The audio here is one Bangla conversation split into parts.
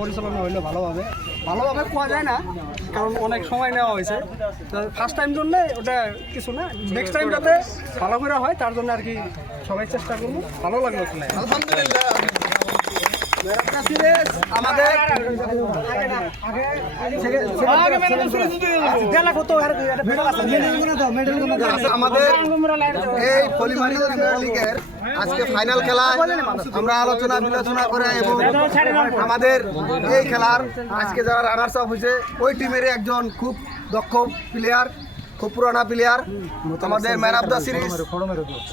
পরিচালনা হইলে ভালোভাবে পাওয়া যায় না, কারণ অনেক সময় নেওয়া হয়েছে। ফার্স্ট টাইম জন্য ওটা কিছু না, নেক্সট টাইম যাতে ভালো করে হয় তার জন্য আর কি সবাই চেষ্টা করবো। ভালো লাগলো খেলা, আলহামদুলিল্লাহ। আমাদের এই পলিমারি লিগের আজকে ফাইনাল খেলা আমরা আলোচনা বিলোচনা করে এবং আমাদের এই খেলার আজকে যারা রানার্স আপ হয়েছে ওই টিমের একজন খুব দক্ষ প্লেয়ার, খুব পুরানা প্লেয়ার, আমাদের ম্যান অফ দ্য সিরিজ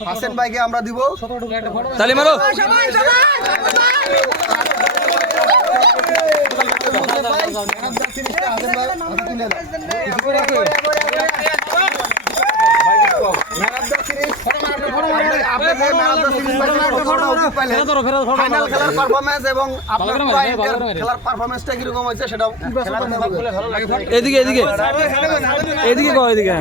হাসেন ভাইকে আমরা দিব। তালি মারো। ফাইনাল খেলার পারফরমেন্স এবং আপনার খেলার পারফরমেন্সটা কিরকম হয়েছে সেটা এদিকে এদিকে এদিকে কো এদিকে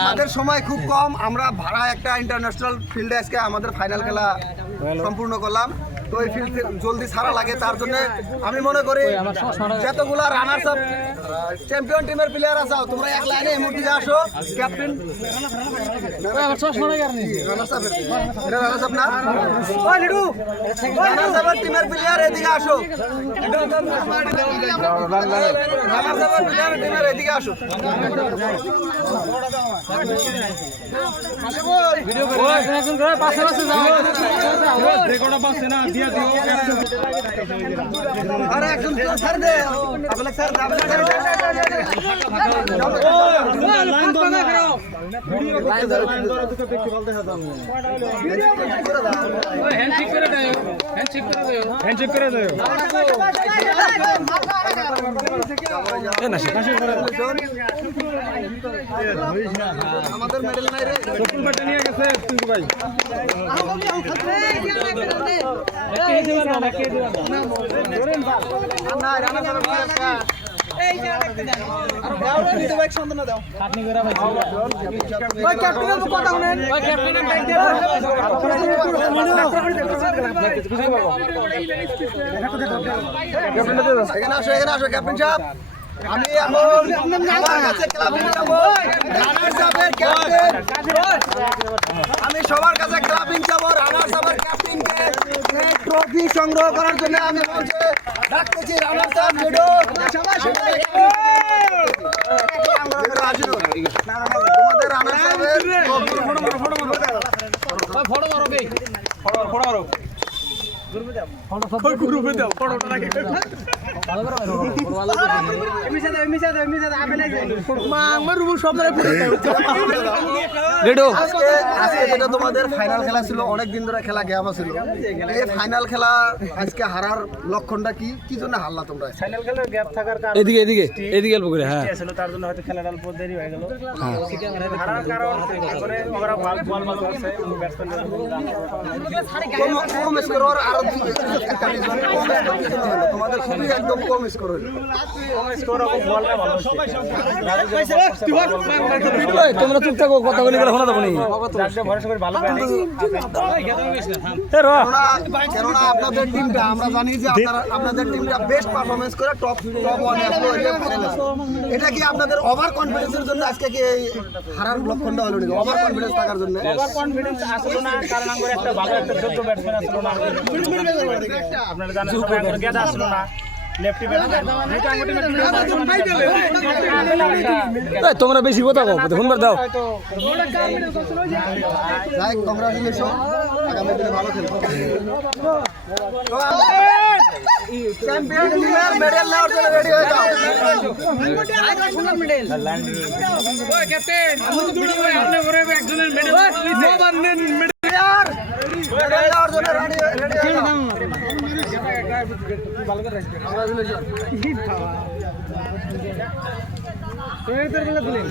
আমাদের সময় খুব কম, আমরা ভাড়া একটা ইন্টারন্যাশনাল ফিল্ডে আজকে আমাদের ফাইনাল খেলা সম্পূর্ণ করলাম। তো এই ফিল্ড জলদি ছাড়া লাগে, তার জন্য আমি মনে করি যতগুলা রানার্স আপ চ্যাম্পিয়ন টিমের প্লেয়ার আছে তোমরা এক লাইনে এই মুহূর্তে আসো। ক্যাপ্টেন টিমের প্লেয়ার এদিকে আসো, টিমের এদিকে আসো। আরে একজন স্যার দে আপনি স্যার লাইন দাও না করো ভিডিও করতে দাও, লাইন দাও তো দেখতে বলতে হবে আমি হ্যান্ডশেক করে দাও, হ্যান্ডশেক করে দাও, হ্যান্ডশেক করে দাও এ না শেখ করে দাও। আমাদের মেডেল নাই রে, সকল বাটা নিয়ে গেছে তুমি ভাই। কে দিবা না কে দিবা না ধরেন ভাই না রানা সাহেব এই যে দেখতে দেন আর দাও দিতে ভাই সন্ধান দাও কাটনি করে ভাই ওই ক্যাপ্টেনের কথা শুনেন, ওই ক্যাপ্টেনের টাইম দিয়ে এখানে আসো, এখানে আসো ক্যাপ্টেন সাহেব। আমি এখন আমার কাছে ক্লাবে যাব, রানার্স আপের ক্যাপ্টেন আমি সবার কাছে ক্লাবিং যাব। রানার্স আপের ক্যাপ্টেনকে ট্রফি সংগ্রহ করার জন্য আমি মঞ্চে ডাকতেছি। রানার্স আপ ভিডিও তোমাদের রানার্স আপের ফটো মারো বে ফটো মারো গ্রুপে দাও ফটোটা রাখি ভালো করে ভালো এমিসা দাও আপেল আছে মা আমার রুম সব ধরে ফটো দাও রেডো। আজকে যেটা তোমাদের ফাইনাল খেলা ছিল, অনেক দিন ধরে খেলা গ্যাপ ছিল, এই ফাইনাল খেলা আজকে হারার লক্ষণটা কি কি জন্য হারলা তোমরা? ফাইনাল খেলার গ্যাপ থাকার কারণে এদিকে অল্প করে হ্যাঁ ছিল, তার জন্য হয়তো খেলাটা অল্প দেরি হয়ে গেল। ঠিক আছে হারার কারণ করে ওরা বল করছে ব্যাটসম্যান কম স্কোর আর তোমাদের খুবই একদম কম স্কোর হলো, বলটা ভালো সবাই তোমরা চুপ থাকো, কথা বলি করে শোনা দেবো নি ভরসা করে ভালো কেননা আপনাদের টিমটা আমরা জানি যে আপনাদের টিমটা বেস্ট পারফরমেন্স করে টপ ওয়ানে আসলো। এটা কি আপনাদের ওভার কনফিডেন্সের জন্য আজকে কি হারার লক্ষণটা হলো নাকি? ওভার কনফিডেন্স থাকার জন্য? ওভার কনফিডেন্স আসলো না, কারণ আমরা একটা ভালো একটা 14 ব্যাটসম্যান আসলো না, আপনারা জানেন সবাই আমরা গেদা আসলো না, লেফটি ব্যাটসম্যান। তোমরা বেশি কথা কও, ফোনবার দাও। যাই কংগ্রাচুলেশন, আগামী দিনে ভালো খেলবে। চ্যাম্পিয়ন টিমের মেডেল নেওয়ার জন্য রেডি হয়ে যাও। মেডেল ওই ক্যাপ্টেন আমি দুটো করে আপনি করে একজনের মেডেল নোবান নেন মেডেল নেওয়ার জন্য রেডি হয়ে যাও। ভালো করে রাখবেন। কংগ্রাচুলেশন। এর বেলা দিলেন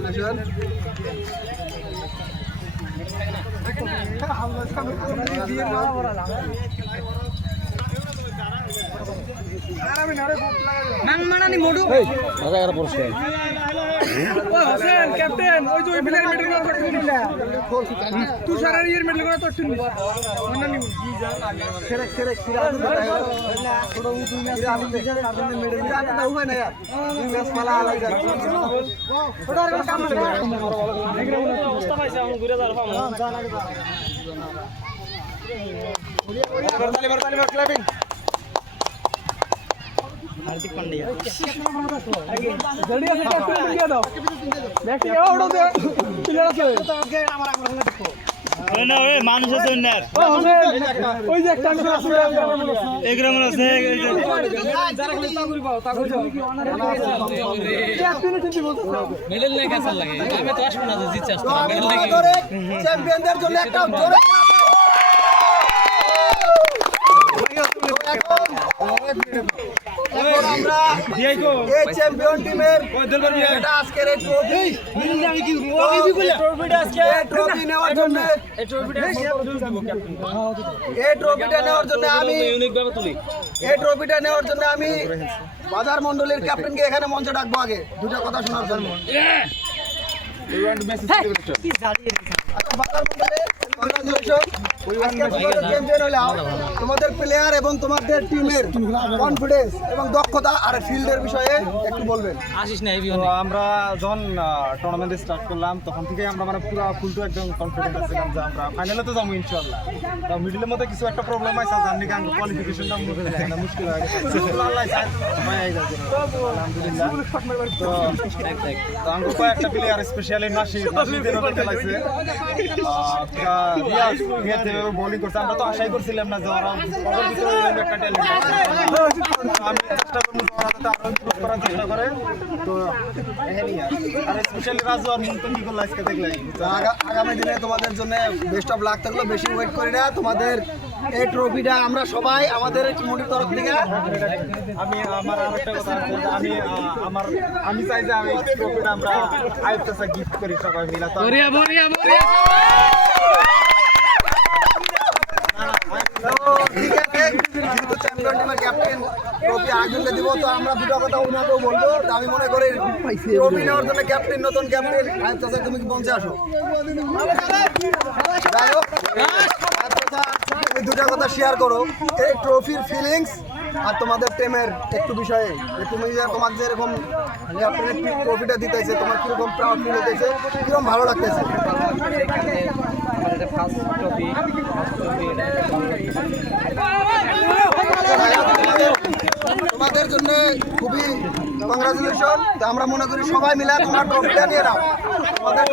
আমরা সামনে দিয়ে না বড় মাংমানানি মোড়ু রাজাকার পড়ছে ও হোসেন ক্যাপ্টেন ওই যে ওই প্লেয়ার মেডেল করে করতে দিলা তুষারের ইয়ার মেডেল করে করতে দিলা মানানি খেরেক খেরেক সিরাজ ছোট দুই ম্যাচ আমি দেখে আপনাদের মেডেল দিতে না উপায় না यार দুই ম্যাচ পালা আলাই যাচ্ছে ওটা আর কাম না অবস্থা পাইছে আমি ঘুরে যাওয়ার পাবো বরতালি ক্লাবিং हार्दिक पांड्या जल्दी से कैप्टन दिया दो नेक्स्ट ये आउट दे प्लेयर আছে ওই না ওই মানুষ আছে না ও হোসেন ওই যে একটা আছে এগ্রামন আছে যারা খালি তাগুরি পাও তাগুরি ক্যাপ্টেন চিন্তা বলতো মেডেল নাই কাছে লাগে আমি তো আসব না জিতছে আসতো মেডেল নাই চ্যাম্পিয়নদের জন্য একটা জোরে এখন আমরা এই চ্যাম্পিয়ন টিমের এটা আজকের এই ট্রফি ট্রফি নেওয়ার জন্য এই ট্রফিটা নেওয়ার জন্য আমি বাজার মণ্ডলীর ক্যাপ্টেনকে এখানে মঞ্চে ডাকবো আগে দুটো কথা শোনার জন্য তোমাদের প্লেয়ার এবং তোমাদের টিমের কনফিডেন্স এবং দক্ষতা আর ফিল্ডের বিষয়ে একটু বলবেন। আমরা যখন টুর্নামেন্ট স্টার্ট করলাম তখন থেকে আমরা মানে পুরো ফুল টু একদম কনফিডেন্ট ছিলাম যে আমরা ফাইনালে তো যাবো ইনশাআল্লাহ। তো মিডলের মধ্যে কিছু একটা প্রবলেম আছে যার নিকে আমরা কোয়ালিফিকেশনটা মুশকিল হয়ে গেছে। আলহামদুলিল্লাহ। তো আমরা কয়েকটা প্লেয়ার স্পেশালি নাসির খেলাইছে বোলিং করছে আমরা তো আশাই করছিলাম না যে ওরা একটা ট্যালেন্ট আমি চেষ্টা করবো করার চেষ্টা করে তো আর স্পেশালি রাজু আর মুলতান কি করলো আজকে দেখলে আগামী দিনে তোমাদের জন্য বেস্ট অফ লাক থাকলো বেশি ওয়েট করি না তোমাদের এই ট্রফিটা আমরা সবাই আমাদের টিমের তরফ থেকে আমি আমার আরেকটা কথা আমি চাই যে আমি ট্রফিটা আমরা আইএফএ কাছে গিফট করি সবাই মিলে তো ঠিক আছে যেহেতু চ্যাম্পিয়ন টিমের ক্যাপ্টেন ট্রফি আরেকজনকে দিব তো আমরা দুটো কথা ওনাকেও বলবো তো আমি মনে করি ট্রফি নেওয়ার জন্য ক্যাপ্টেন নতুন ক্যাপ্টেন চাচা তুমি কি মঞ্চে আসো যাই হোক তুমি দুটো কথা শেয়ার করো এই ট্রফির ফিলিংস আর তোমাদের টিমের একটু বিষয়ে যে তুমি যে তোমাকে যে এরকম ক্যাপ্টেনের ট্রফিটা দিতেছে তোমার কিরকম প্রাউড ফিল হতেছে কিরকম ভালো লাগতেছে তোমাদের জন্য খুবই কংগ্রাচুলেশন তো আমরা মনে করি সবাই মিলে তোমার ট্রফিটা নিয়ে নাও তোমাদের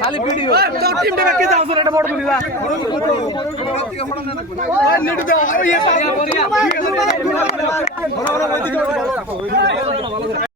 খালি ভিডিও তো টিম টিমে কি দাও স্যার এটা বড় তুলিলা ওই নেট দাও ওই